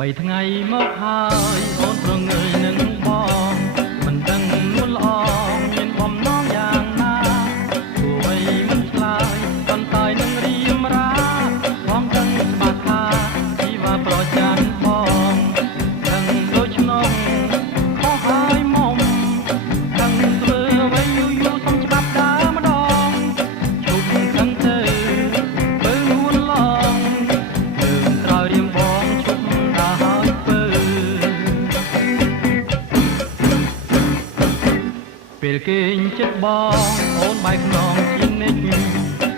ថ្ងៃមកហើយអូនប្រងើយនឹងបងមិនដឹងនួនល្អមានបំណងយ៉ាងណាទោះបីមិនឆ្លើយប៉ុន្តែនឹងរៀមរាបងដឹងច្បាស់ថាជីវ៉ាប្រចាំបងដឹងដូចក្នុងខុសហើយមុំដឹងធ្វើអ្វីយូរសុំច្បាប់ដើរម្ដងជុំដឹងទៅបើនួនឡងយើងក្រោយរៀមបងជុំពេលគេចិត្តបងអូនបែកខ្នងជានិច្ច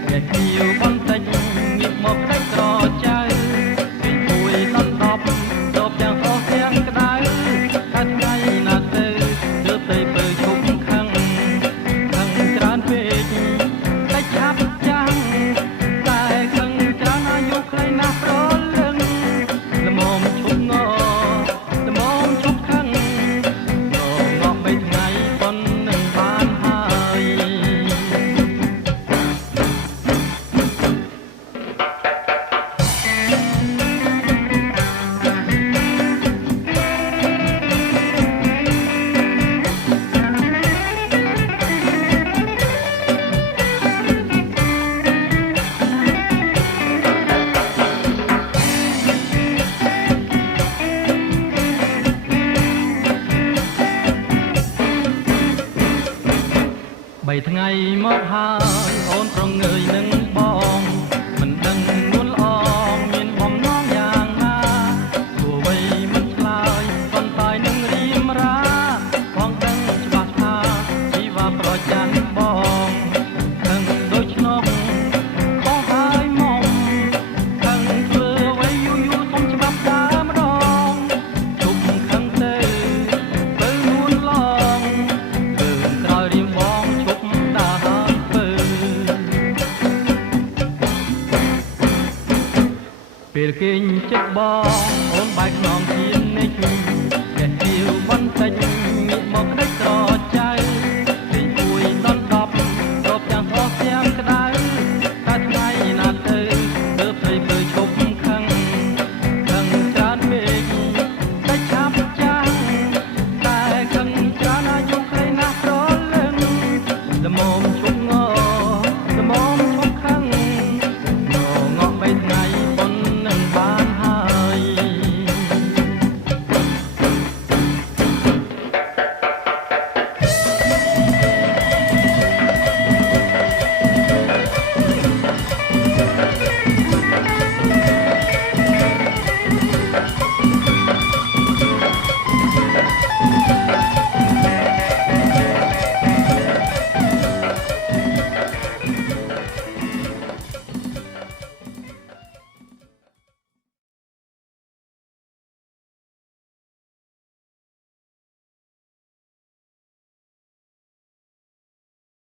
តែភ្ញៀវបន្តិចងាកមកតែក្រចៅពេលមួយដណ្ដប់ដបយ៉ាងអស់ទាំងក្តៅថាថ្ងៃណាទៅទើបទៅពើជុំខឹងច្រើនពេកតែចាប់ចាំងតែខឹងច្រើនអាយុខ្លីណាស់ប្រលឹងល្មមឈប់ងល្មមឈប់ខឹងងងបីថ្ងៃប៉ុន3ថ្ងៃមកហើយអូនប្រងើយនឹងបងមិនដឹងនួនល្អមានបំណងយ៉ាងណាទោះបីមិនឆ្លើយប៉ុន្តែនឹងរៀមរាបងដឹងច្បាស់ថាជីវ៉ាប្រចាំបងដឹងដូចក្នុងខុសហើយមុំដឹងធ្វើអ្វីយូរសុំច្បាប់ដើរម្ដងជុំខឹងទៅទៅនួនឡងគឺក្រោយរៀមបងពេលគេចិត្តបងអូនបែកខ្នងជានិច្ច